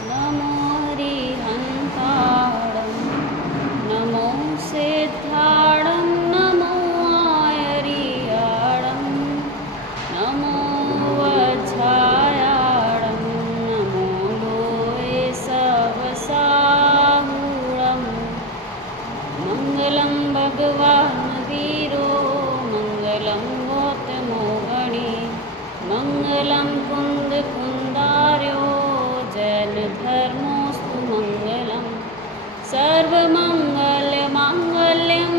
नमो हरिहन्ताणं नमो सिद्धाणं नमो आयर्याणं नमो वज्रायाणं नमो लोये सवसाहूणं मङ्गलं भगवान् वीरो मङ्गलं गौतमो गणी मङ्गलं कुन्दकुन्दार्यो जैनधर्मोऽस्तु मङ्गलं सर्वमङ्गलमाङ्गल्यं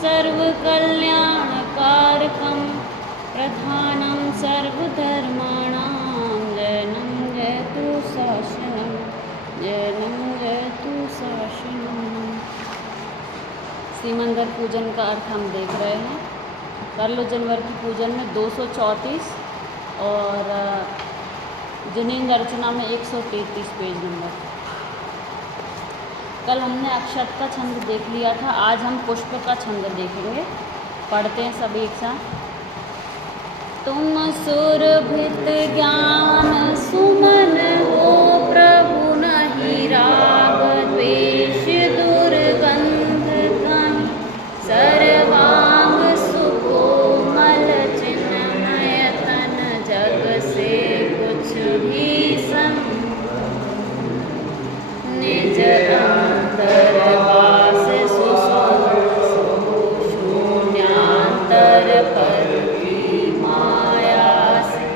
सर्वकल्याणकारकं प्रधानं सर्वधर्माणां जयनं जयतु शासनं जयनं जयतु शासनं। सीमंदर पूजन का अर्थ हम देख रहे हैं। करलो जनवर की पूजन में 234 और जनीन अर्चना में 133 पेज नंबर। कल हमने अक्षत का छंद देख लिया था, आज हम पुष्प का छंद देखेंगे। पढ़ते हैं सब एक साथ। तुम सुरभित ज्ञान सुमन हो प्रभु नहीं राग द्वेष दुर्गंध कहीं सर्वांग सुकोमल चिन्मय तन जग से कुछ भी निज अंतरवास शून्यांतर पर की माया से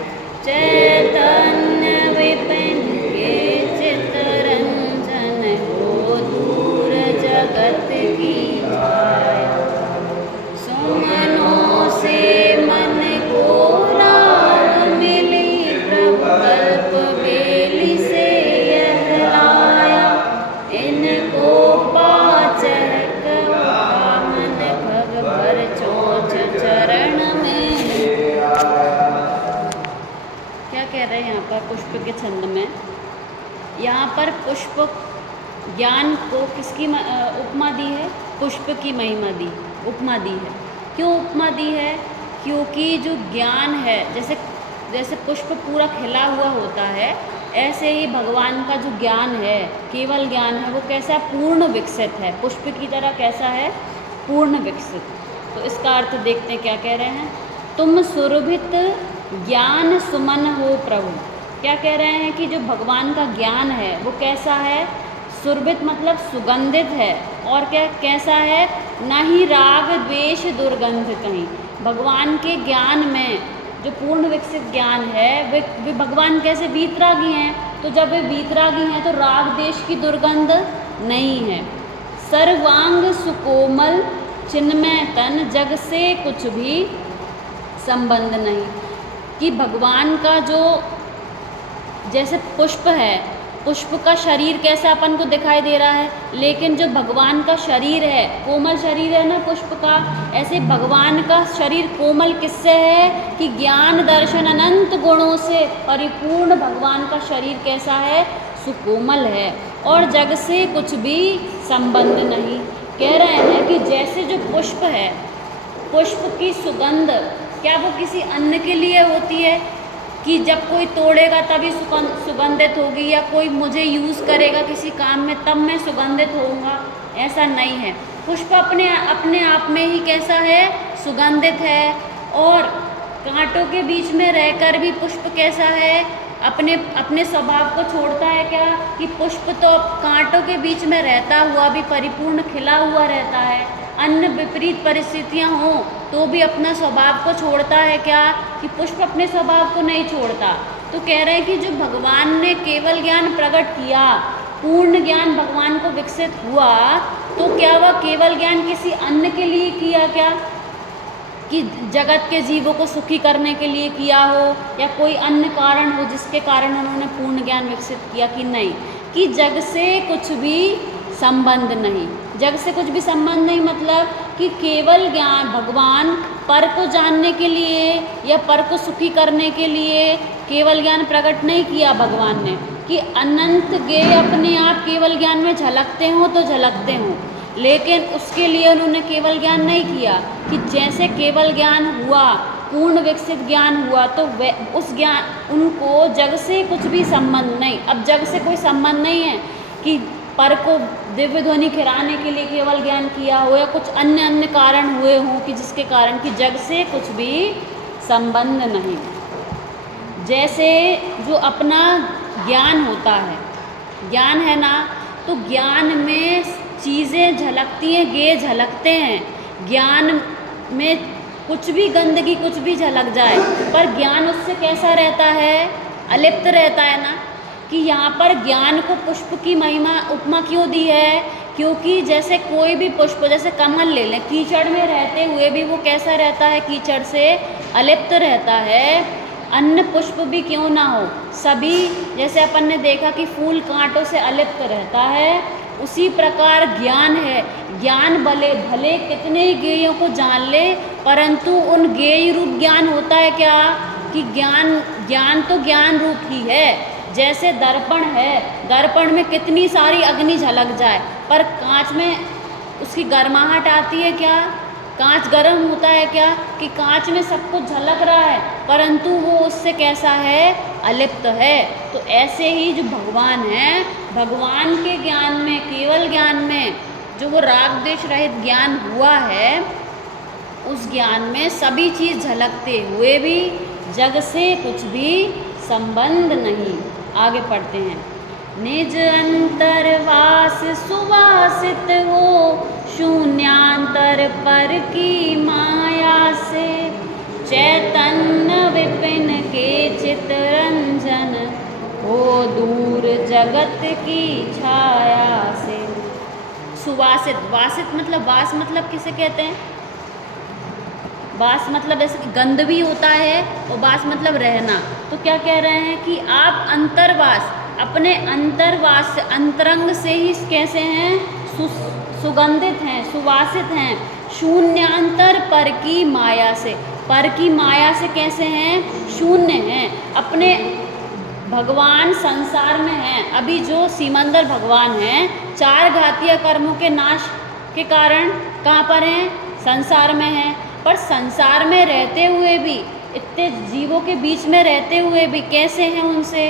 चैतन्य विपिन के चित्तरंजन हो दूर जगत की छाया सुमनों से मन को राग मिली प्रभु कल्प बेली से यह लाया इनको पाचक मन भग भर चोच चरण में। क्या कह रहे हैं यहाँ पर पुष्प के छंद में? यहाँ पर पुष्प ज्ञान को किसकी उपमा दी है? पुष्प की महिमा दी, उपमा दी है। क्यों उपमा दी है? क्योंकि जो ज्ञान है, जैसे जैसे पुष्प पूरा खिला हुआ होता है, ऐसे ही भगवान का जो ज्ञान है, केवल ज्ञान है, वो कैसा पूर्ण विकसित है। पुष्प की तरह कैसा है? पूर्ण विकसित। तो इसका अर्थ देखते हैं क्या कह रहे हैं। तुम सुरभित ज्ञान सुमन हो प्रभु। क्या कह रहे हैं कि जो भगवान का ज्ञान है वो कैसा है? सुरभित मतलब सुगंधित है। और क्या कैसा है? ना ही राग द्वेष दुर्गंध कहीं। भगवान के ज्ञान में जो पूर्ण विकसित ज्ञान है वे भगवान कैसे वीतरागी हैं। तो जब वे वीतरागी हैं तो राग द्वेष की दुर्गंध नहीं है। सर्वांग सुकोमल चिन्मय तन जग से कुछ भी संबंध नहीं। कि भगवान का जो जैसे पुष्प है, पुष्प का शरीर कैसा अपन को दिखाई दे रहा है, लेकिन जो भगवान का शरीर है, कोमल शरीर है ना पुष्प का, ऐसे भगवान का शरीर कोमल किससे है? कि ज्ञान दर्शन अनंत गुणों से परिपूर्ण भगवान का शरीर कैसा है? सुकोमल है और जग से कुछ भी संबंध नहीं। कह रहे हैं कि जैसे जो पुष्प है, पुष्प की सुगंध क्या वो किसी अन्न के लिए होती है कि जब कोई तोड़ेगा तभी सुगंधित होगी, या कोई मुझे यूज़ करेगा किसी काम में तब मैं सुगंधित होऊंगा? ऐसा नहीं है। पुष्प अपने आप में ही कैसा है? सुगंधित है। और कांटों के बीच में रहकर भी पुष्प कैसा है? अपने स्वभाव को छोड़ता है क्या? कि पुष्प तो कांटों के बीच में रहता हुआ भी परिपूर्ण खिला हुआ रहता है। अन्य विपरीत परिस्थितियां हों तो भी अपना स्वभाव को छोड़ता है क्या? कि पुष्प अपने स्वभाव को नहीं छोड़ता। तो कह रहे हैं कि जो भगवान ने केवल ज्ञान प्रकट किया, पूर्ण ज्ञान भगवान को विकसित हुआ, तो क्या वह केवल ज्ञान किसी अन्य के लिए किया क्या? कि जगत के जीवों को सुखी करने के लिए किया हो, या कोई अन्य कारण हो जिसके कारण उन्होंने पूर्ण ज्ञान विकसित किया? कि नहीं। कि जग से कुछ भी संबंध नहीं। जग से कुछ भी संबंध नहीं मतलब कि केवल ज्ञान भगवान पर को जानने के लिए या पर को सुखी करने के लिए केवल ज्ञान प्रकट नहीं किया भगवान ने। कि अनंत ज्ञेय अपने आप केवल ज्ञान में झलकते हों तो झलकते हों, लेकिन उसके लिए उन्होंने केवल ज्ञान नहीं किया। कि जैसे केवल ज्ञान हुआ पूर्ण विकसित ज्ञान हुआ तो उस ज्ञान उनको जग से कुछ भी संबंध नहीं। अब जग से कोई संबंध नहीं है कि पर को दिव्य ध्वनि खिलाने के लिए केवल ज्ञान किया हो या कुछ अन्य अन्य कारण हुए हों कि जिसके कारण कि जग से कुछ भी संबंध नहीं। जैसे जो अपना ज्ञान होता है, ज्ञान है ना, तो ज्ञान में चीज़ें झलकती हैं, गे झलकते हैं। ज्ञान में कुछ भी गंदगी कुछ भी झलक जाए पर ज्ञान उससे कैसा रहता है, अलिप्त रहता है ना। कि यहाँ पर ज्ञान को पुष्प की महिमा उपमा क्यों दी है, क्योंकि जैसे कोई भी पुष्प, जैसे कमल ले लें, कीचड़ में रहते हुए भी वो कैसा रहता है, कीचड़ से अलिप्त रहता है। अन्य पुष्प भी क्यों ना हो, सभी जैसे अपन ने देखा कि फूल कांटों से अलिप्त रहता है, उसी प्रकार ज्ञान है। ज्ञान भले भले कितने ही गेयों को जान ले, परंतु उन गेय रूप ज्ञान होता है क्या, कि ज्ञान तो ज्ञान रूप ही है। जैसे दर्पण है, दर्पण में कितनी सारी अग्नि झलक जाए पर कांच में उसकी गर्माहट आती है क्या, कांच गर्म होता है क्या, कि कांच में सब कुछ झलक रहा है परंतु वो उससे कैसा है, अलिप्त है। तो ऐसे ही जो भगवान हैं, भगवान के ज्ञान में, केवल ज्ञान में जो वो राग द्वेष रहित ज्ञान हुआ है, उस ज्ञान में सभी चीज़ झलकते हुए भी जग से कुछ भी संबंध नहीं। आगे पढ़ते हैं। निज अंतरवास सुवासित हो, शून्यांतर पर की माया से, चैतन्य विपिन के चितरंजन हो दूर जगत की छाया से। सुवासित, वासित मतलब वास मतलब किसे कहते हैं, वास मतलब जैसे कि गंध भी होता है और वास मतलब रहना। तो क्या कह रहे हैं कि आप अंतरवास, अपने अंतरवास से, अंतरंग से ही कैसे हैं, सुगंधित हैं, सुवासित हैं। शून्यांतर पर की माया से, पर की माया से कैसे हैं, शून्य हैं। अपने भगवान संसार में हैं, अभी जो सीमंदर भगवान हैं, चार घातीय कर्मों के नाश के कारण कहाँ पर हैं, संसार में हैं। पर संसार में रहते हुए भी, इतने जीवों के बीच में रहते हुए भी कैसे हैं, उनसे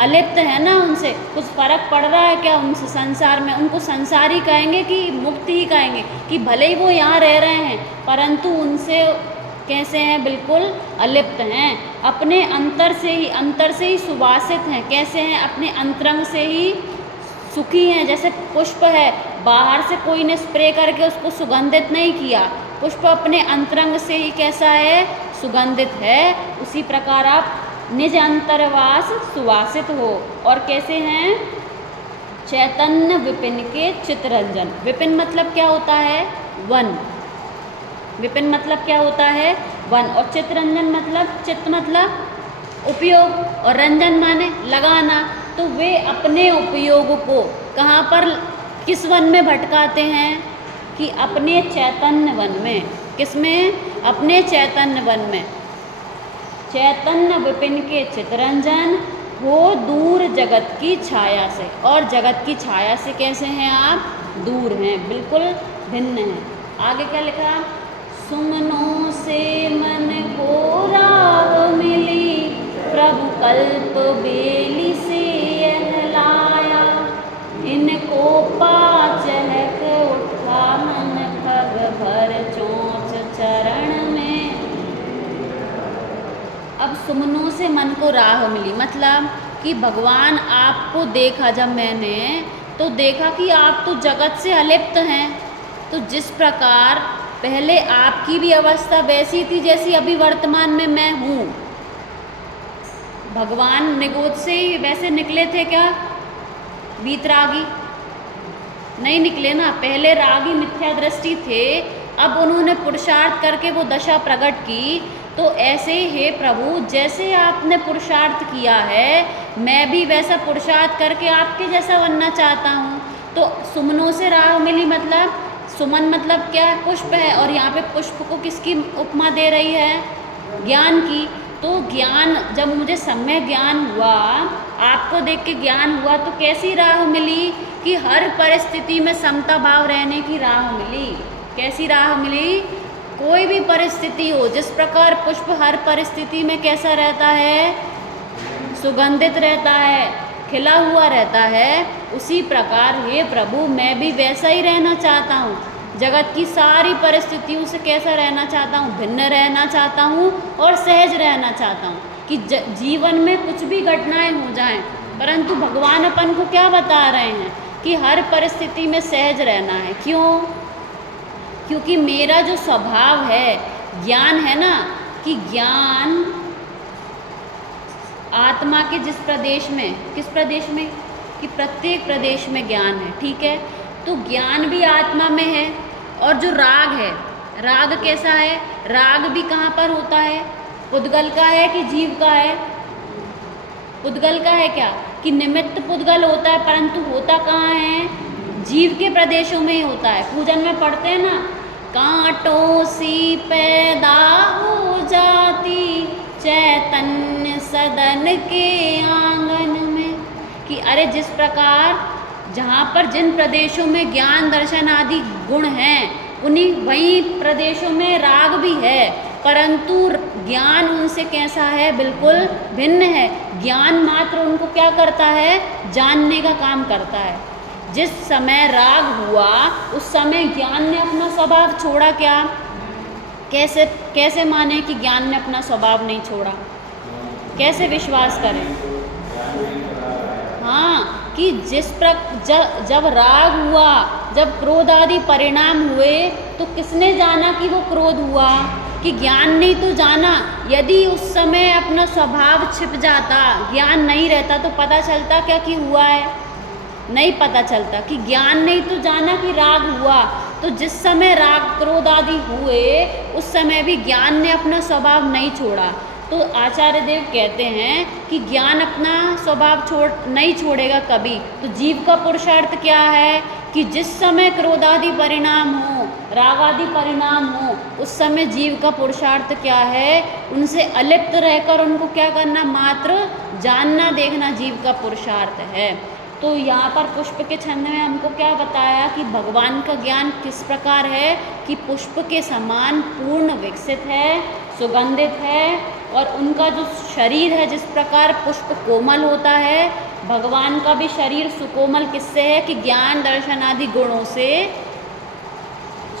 अलिप्त है ना। उनसे कुछ फर्क पड़ रहा है क्या उनसे, संसार में उनको संसारी कहेंगे कि मुक्त ही कहेंगे, कि भले ही वो यहाँ रह रहे हैं परंतु उनसे कैसे हैं, बिल्कुल अलिप्त हैं। अपने अंतर से ही सुवासित हैं, कैसे हैं, अपने अंतरंग से ही सुखी हैं। जैसे पुष्प है, बाहर से कोई ने स्प्रे करके उसको सुगंधित नहीं किया, पुष्प अपने अंतरंग से ही कैसा है, सुगंधित है। उसी प्रकार आप निज अंतरवास सुवासित हो, और कैसे हैं, चैतन्य विपिन के चितरंजन। विपिन मतलब क्या होता है, वन। विपिन मतलब क्या होता है, वन। और चितरंजन मतलब, चित्त मतलब उपयोग, और रंजन माने लगाना। तो वे अपने उपयोग को कहाँ पर, किस वन में भटकाते हैं, कि अपने चैतन्य वन में। किस में, अपने चैतन्य वन में। चैतन्य विपिन के चितरंजन हो दूर जगत की छाया से, और जगत की छाया से कैसे हैं आप, दूर हैं, बिल्कुल भिन्न हैं। आगे क्या लिखा, सुमनों से मन को राह मिली, प्रभु कल्प बेली से यह लाया, इनको पा चहक उठा मन खग भर चोंच चरण में। अब सुमनों से मन को राह मिली मतलब कि भगवान आपको देखा, जब मैंने तो देखा कि आप तो जगत से अलिप्त हैं। तो जिस प्रकार पहले आपकी भी अवस्था वैसी थी जैसी अभी वर्तमान में मैं हूँ, भगवान निगोद से ही वैसे निकले थे क्या, वीतरागी नहीं निकले ना। पहले रागी मिथ्या दृष्टि थे, अब उन्होंने पुरुषार्थ करके वो दशा प्रकट की। तो ऐसे ही हे प्रभु, जैसे आपने पुरुषार्थ किया है, मैं भी वैसा पुरुषार्थ करके आपके जैसा बनना चाहता हूँ। तो सुमनों से राह मिली मतलब, सुमन मतलब क्या, पुष्प है, और यहाँ पे पुष्प को किसकी उपमा दे रही है, ज्ञान की। तो ज्ञान, जब मुझे सम्यक ज्ञान हुआ, आपको देख के ज्ञान हुआ, तो कैसी राह मिली, कि हर परिस्थिति में समता भाव रहने की राह मिली। कैसी राह मिली, कोई भी परिस्थिति हो, जिस प्रकार पुष्प हर परिस्थिति में कैसा रहता है, सुगंधित रहता है, खिला हुआ रहता है, उसी प्रकार हे प्रभु मैं भी वैसा ही रहना चाहता हूँ। जगत की सारी परिस्थितियों से कैसा रहना चाहता हूँ, भिन्न रहना चाहता हूँ और सहज रहना चाहता हूँ कि जीवन में कुछ भी घटनाएं हो जाएं, परंतु भगवान अपन को क्या बता रहे हैं कि हर परिस्थिति में सहज रहना है। क्यों? क्योंकि मेरा जो स्वभाव है, ज्ञान है ना, कि ज्ञान आत्मा के जिस प्रदेश में, किस प्रदेश में, कि प्रत्येक प्रदेश में ज्ञान है, ठीक है। तो ज्ञान भी आत्मा में है। और जो राग है, राग कैसा है, राग भी कहाँ पर होता है, पुद्गल का है कि जीव का है, पुद्गल का है क्या, कि निमित्त पुद्गल होता है, परंतु होता कहाँ है, जीव के प्रदेशों में ही होता है। पूजन में पढ़ते हैं ना, कांटों सी पैदा हो जाती चैतन्य सदन के आंगन में, कि अरे जिस प्रकार जहाँ पर जिन प्रदेशों में ज्ञान दर्शन आदि गुण हैं, उन्हीं वही प्रदेशों में राग भी है, परंतु ज्ञान उनसे कैसा है, बिल्कुल भिन्न है। ज्ञान मात्र उनको क्या करता है, जानने का काम करता है। जिस समय राग हुआ उस समय ज्ञान ने अपना स्वभाव छोड़ा क्या, कैसे कैसे माने कि ज्ञान ने अपना स्वभाव नहीं छोड़ा, कैसे विश्वास करें। हाँ, कि जब राग हुआ, जब क्रोध आदि परिणाम हुए, तो किसने जाना कि वो क्रोध हुआ, कि ज्ञान ने तो जाना। यदि उस समय अपना स्वभाव छिप जाता, ज्ञान नहीं रहता, तो पता चलता क्या कि हुआ है, नहीं पता चलता। कि ज्ञान ने तो जाना कि राग हुआ, तो जिस समय राग क्रोध आदि हुए उस समय भी ज्ञान ने अपना स्वभाव नहीं छोड़ा। तो आचार्य देव कहते हैं कि ज्ञान अपना स्वभाव नहीं छोड़ेगा कभी। तो जीव का पुरुषार्थ क्या है, कि जिस समय क्रोध आदि परिणाम हो, राग आदि परिणाम हो, उस समय जीव का पुरुषार्थ क्या है, उनसे अलिप्त रहकर उनको क्या करना, मात्र जानना देखना जीव का पुरुषार्थ है। तो यहाँ पर पुष्प के छंद में हमको क्या बताया कि भगवान का ज्ञान किस प्रकार है, कि पुष्प के समान पूर्ण विकसित है, सुगंधित है, और उनका जो शरीर है, जिस प्रकार पुष्प कोमल होता है, भगवान का भी शरीर सुकोमल किससे है, कि ज्ञान दर्शन आदि गुणों से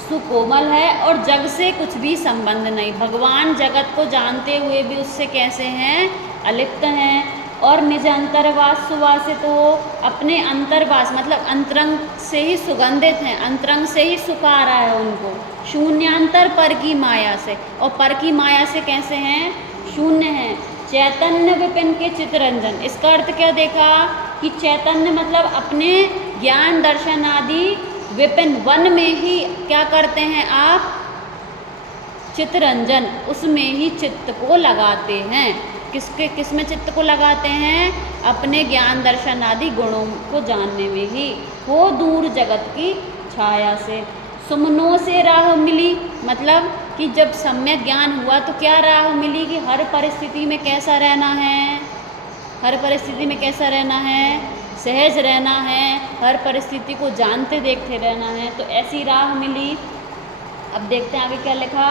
सुकोमल है, और जग से कुछ भी संबंध नहीं। भगवान जगत को जानते हुए भी उससे कैसे हैं, अलिप्त हैं। और निज अंतर्वास सुवासित हो, अपने अंतर्वास मतलब अंतरंग से ही सुगंधित हैं, अंतरंग से ही सुख आ रहा है उनको, शून्यांतर पर की माया से। और पर की माया से कैसे हैं, शून्य हैं। चैतन्य विपिन के चितरंजन, इसका अर्थ क्या देखा, कि चैतन्य मतलब अपने ज्ञान दर्शन आदि विपिन वन में ही क्या करते हैं आप, चितरंजन, उसमें ही चित्त को लगाते हैं। किस में चित्त को लगाते हैं, अपने ज्ञान दर्शन आदि गुणों को जानने में ही। हो दूर जगत की छाया से, सुमनों से राह मिली, मतलब कि जब सम्यक ज्ञान हुआ तो क्या राह मिली, कि हर परिस्थिति में कैसा रहना है, हर परिस्थिति में कैसा रहना है, सहज रहना है, हर परिस्थिति को जानते देखते रहना है। तो ऐसी राह मिली। अब देखते हैं आगे क्या लिखा,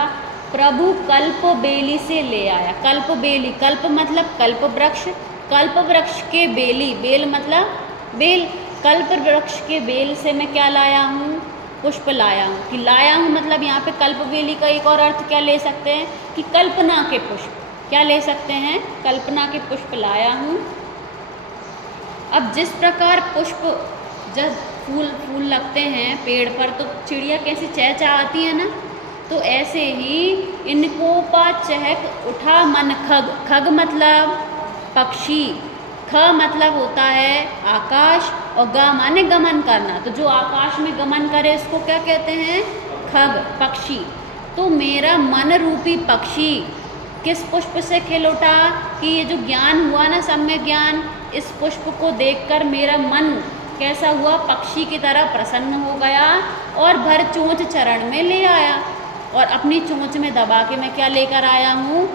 प्रभु कल्प बेली से ले आया। कल्प बेली, कल्प मतलब कल्प वृक्ष, कल्प वृक्ष के बेली, बेल मतलब बेल, कल्प वृक्ष के बेल से मैं क्या लाया हूँ, पुष्प लाया हूँ। कि लाया हूँ मतलब यहाँ पे कल्प बेली का एक और अर्थ क्या ले सकते हैं, कि कल्पना के पुष्प, क्या ले सकते हैं, कल्पना के पुष्प लाया हूँ। अब जिस प्रकार पुष्प जब फूल लगते हैं पेड़ पर, तो चिड़िया कैसी चहचहाती है ना, तो ऐसे ही इनको पा चहक उठा मन खग, खग मतलब पक्षी, ख मतलब होता है आकाश, और ग माने गमन करना। तो जो आकाश में गमन करे उसको क्या कहते हैं, खग, पक्षी। तो मेरा मन रूपी पक्षी किस पुष्प से खिल उठा, कि ये जो ज्ञान हुआ ना, सम्यक ज्ञान, इस पुष्प को देखकर मेरा मन कैसा हुआ, पक्षी की तरह प्रसन्न हो गया, और भर चोंच चरण में ले आया, और अपनी चोंच में दबा के मैं क्या लेकर आया हूँ,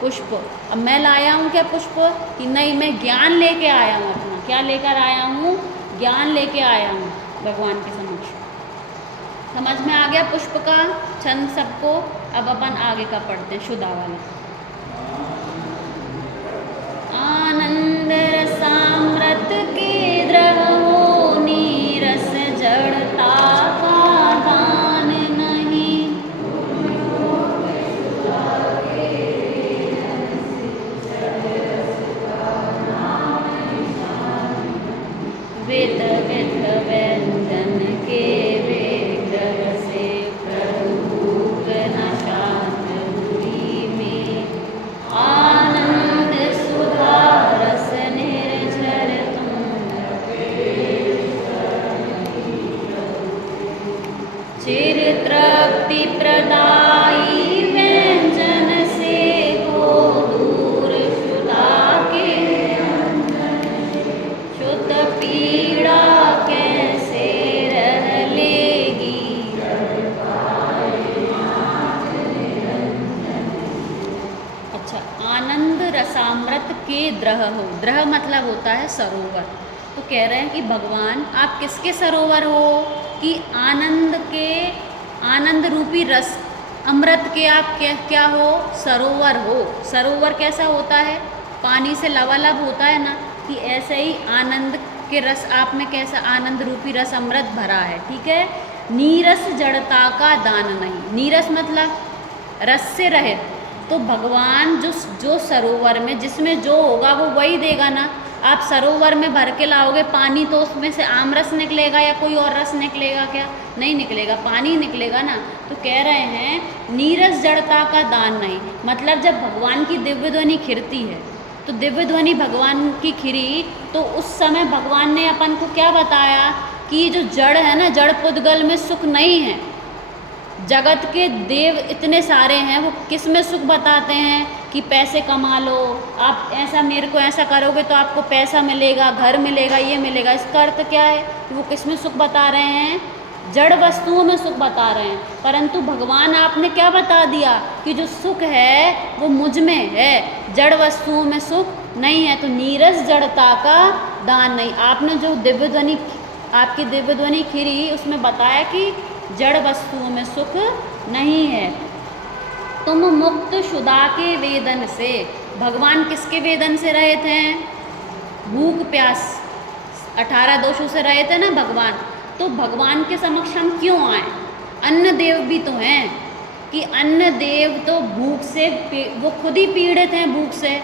पुष्प। अब मैं लाया हूँ क्या पुष्प, कि नहीं, मैं ज्ञान लेके आया हूँ, अपना क्या लेकर आया हूँ, ज्ञान लेके आया हूँ भगवान के समक्ष। समझ में आ गया पुष्प का छंद सबको। अब अपन आगे का पढ़ते हैं शुदा वाला। आनंद रसामृत के द्रहो नीरस जड़ता का दान नहीं। वेद विध व्यंजन के विग्रह से प्रभुक न शांत हुई में। आनंद सुधा रस निर्झर तुम चिर तृप्ति प्रदायी व्यंजन से हो दूर शुदा के शुद्ध पीड़ा कैसे रह लेगी। अच्छा, आनंद रसामृत के द्रह हो। द्रह मतलब होता है सरोवर। तो कह रहे हैं कि भगवान आप किसके सरोवर हो कि आनंद रूपी रस अमृत के आप क्या हो, सरोवर हो। सरोवर कैसा होता है, पानी से लबालब होता है ना, कि ऐसे ही आनंद के रस आप में कैसा आनंद रूपी रस अमृत भरा है। ठीक है। नीरस जड़ता का दान नहीं। नीरस मतलब रस से रहित। तो भगवान जो सरोवर में जिसमें जो होगा वो वही देगा ना। आप सरोवर में भर के लाओगे पानी तो उसमें से आम रस निकलेगा या कोई और रस निकलेगा क्या? नहीं निकलेगा, पानी निकलेगा ना। तो कह रहे हैं नीरस जड़ता का दान नहीं, मतलब जब भगवान की दिव्य ध्वनि खिरती है तो दिव्य ध्वनि भगवान की खिरी तो उस समय भगवान ने अपन को क्या बताया कि जो जड़ है ना, जड़ पुद्गल में सुख नहीं है। जगत के देव इतने सारे हैं, वो किस में सुख बताते हैं कि पैसे कमा लो, आप ऐसा मेरे को ऐसा करोगे तो आपको पैसा मिलेगा, घर मिलेगा, ये मिलेगा। इसका अर्थ क्या है कि वो किस में सुख बता रहे हैं, जड़ वस्तुओं में सुख बता रहे हैं। परंतु भगवान आपने क्या बता दिया कि जो सुख है वो मुझ में है, जड़ वस्तुओं में सुख नहीं है। तो नीरस जड़ता का दान नहीं। आपने जो दिव्य ध्वनि आपकी दिव्य ध्वनि खिरी उसमें बताया कि जड़ वस्तुओं में सुख नहीं है। तुम मुक्त शुदा के वेदन से। भगवान किसके वेदन से रहे थे? भूख प्यास 18 दोषों से रहे थे ना भगवान। तो भगवान के समक्ष हम क्यों आए? अन्न देव भी तो हैं कि अन्न देव तो भूख से वो खुद ही पीड़ित हैं। भूख से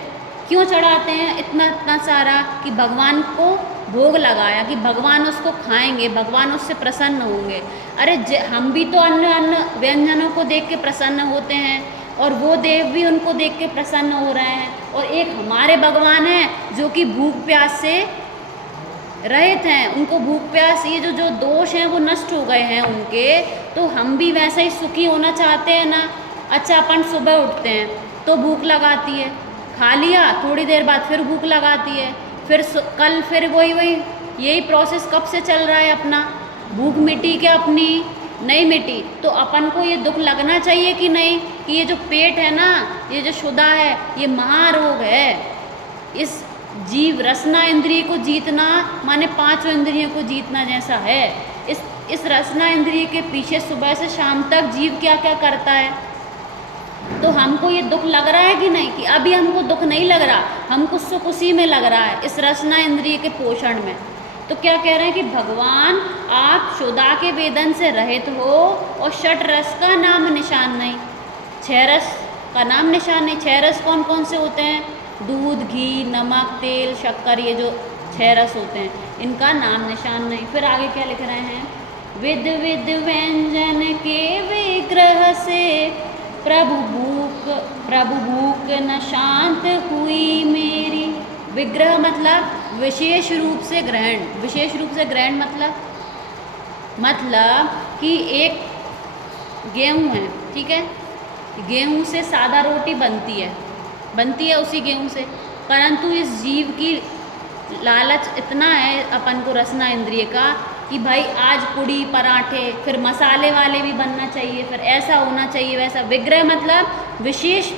क्यों चढ़ाते हैं इतना सारा कि भगवान को भोग लगाया कि भगवान उसको खाएंगे, भगवान उससे प्रसन्न होंगे। अरे हम भी तो अन्य व्यंजनों को देख के प्रसन्न होते हैं और वो देव भी उनको देख के प्रसन्न हो रहे हैं। और एक हमारे भगवान हैं जो कि भूख प्यास से रहित हैं, उनको भूख प्यास ये जो दोष हैं वो नष्ट हो गए हैं उनके। तो हम भी वैसा ही सुखी होना चाहते हैं ना। अच्छा, अपन सुबह उठते हैं तो भूख लगाती है, खा लिया, थोड़ी देर बाद फिर भूख लगाती है, फिर कल फिर वही यही प्रोसेस कब से चल रहा है अपना। भूख मिटी क्या अपनी? नहीं मिटी। तो अपन को ये दुख लगना चाहिए कि नहीं कि ये जो पेट है ना, ये जो शुदा है, ये महारोग है। इस जीव रसना इंद्रिय को जीतना माने 5 इंद्रियों को जीतना जैसा है। इस रसना इंद्रिय के पीछे सुबह से शाम तक जीव क्या क्या करता है। तो हमको ये दुख लग रहा है कि नहीं कि अभी हमको दुख नहीं लग रहा, हमको सुख उसी में लग रहा है, इस रसना इंद्रिय के पोषण में। तो क्या कह रहे हैं कि भगवान आप शुदा के वेदन से रहित हो और षट रस का नाम निशान नहीं, 6 रस का नाम निशान नहीं। 6 रस कौन कौन से होते हैं? दूध, घी, नमक, तेल, शक्कर, ये जो 6 रस होते हैं इनका नाम निशान नहीं। फिर आगे क्या लिख रहे हैं? विद विद व्यंजन के विग्रह से प्रभु भूख न शांत हुई मेरी। विग्रह मतलब विशेष रूप से ग्रहण। विशेष रूप से ग्रहण मतलब कि एक गेहूँ है, ठीक है, गेहूँ से सादा रोटी बनती है उसी गेहूँ से। परंतु इस जीव की लालच इतना है अपन को रसना इंद्रिय का कि भाई आज पूड़ी पराठे, फिर मसाले वाले भी बनना चाहिए, फिर ऐसा होना चाहिए वैसा। विग्रह मतलब विशेष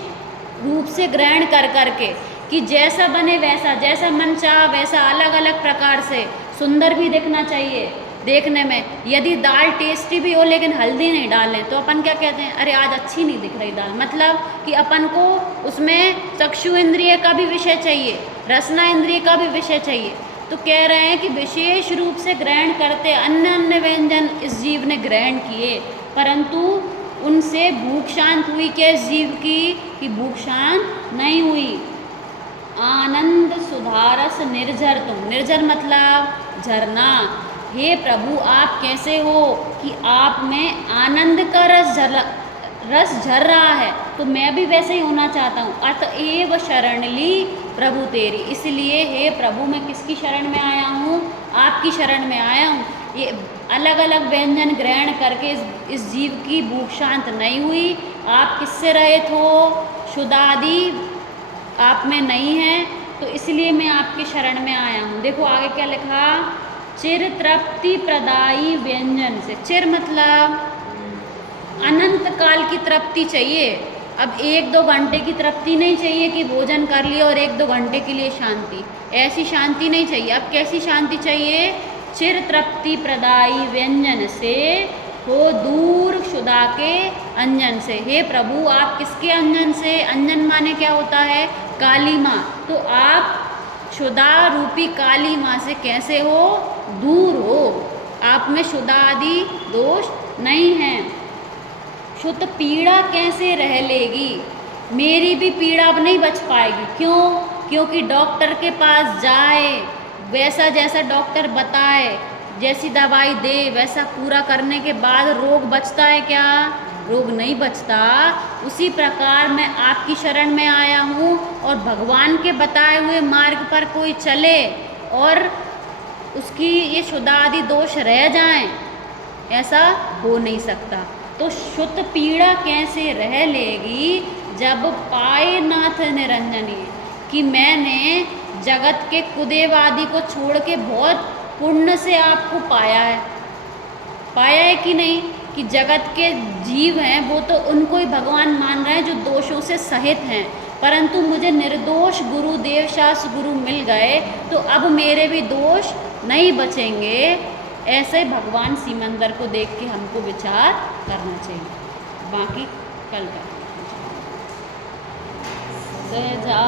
रूप से ग्रहण कर करके कि जैसा बने वैसा, जैसा मन चाह वैसा, अलग अलग प्रकार से। सुंदर भी दिखना चाहिए, देखने में। यदि दाल टेस्टी भी हो लेकिन हल्दी नहीं डालें तो अपन क्या कहते हैं, अरे आज अच्छी नहीं दिख रही दाल। मतलब कि अपन को उसमें चक्षु इंद्रिय का भी विषय चाहिए, रसना इंद्रिय का भी विषय चाहिए। तो कह रहे हैं कि विशेष रूप से ग्रहण करते अन्य अन्य व्यंजन इस जीव ने ग्रहण किए, परंतु उनसे भूख शांत हुई क्या इस जीव की, कि भूख शांत नहीं हुई। आनंद सुधारस निर्झर तुम, निर्झर मतलब झरना। हे प्रभु आप कैसे हो कि आप में आनंद का रस झर रहा है, तो मैं भी वैसे ही होना चाहता हूँ। अतएव शरण ली प्रभु तेरी, इसलिए हे प्रभु मैं किसकी शरण में आया हूँ, आपकी शरण में आया हूँ। ये अलग अलग व्यंजन ग्रहण करके इस जीव की भूख शांत नहीं हुई। आप किससे रहित हो, शुद्धादि आप में नहीं है, तो इसलिए मैं आपकी शरण में आया हूँ। देखो आगे क्या लिखा, चिर तृप्ति प्रदायी व्यंजन से। चिर मतलब अनंत काल की तृप्ति चाहिए। अब 1-2 घंटे की तृप्ति नहीं चाहिए कि भोजन कर लिया और 1-2 घंटे के लिए शांति, ऐसी शांति नहीं चाहिए। अब कैसी शांति चाहिए, चिर तृप्ति प्रदायी व्यंजन से हो दूर क्षुधा के अंजन से। हे प्रभु आप किसके अंजन से, अंजन माने क्या होता है, काली माँ। तो आप क्षुधा रूपी काली माँ से कैसे हो, दूर हो, आप में क्षुधा आदि दोष नहीं है। क्षुत पीड़ा कैसे रह लेगी, मेरी भी पीड़ा अब नहीं बच पाएगी। क्यों, क्योंकि डॉक्टर के पास जाए, वैसा जैसा डॉक्टर बताए, जैसी दवाई दे वैसा पूरा करने के बाद रोग बचता है क्या, रोग नहीं बचता। उसी प्रकार मैं आपकी शरण में आया हूँ और भगवान के बताए हुए मार्ग पर कोई चले और उसकी ये क्षुधा आदि दोष रह जाएं, ऐसा हो नहीं सकता। तो क्षुत पीड़ा कैसे रह लेगी जब पाए नाथ निरंजनी, कि मैंने जगत के कुदेव आदि को छोड़ के बहुत पुण्य से आपको पाया है कि नहीं, कि जगत के जीव हैं वो तो उनको ही भगवान मान रहे हैं जो दोषों से सहित हैं, परंतु मुझे निर्दोष गुरुदेव शास्त्र गुरु मिल गए तो अब मेरे भी दोष नहीं बचेंगे। ऐसे भगवान सीमंदर को देख के हमको विचार करना चाहिए। बाकी कल का सहजा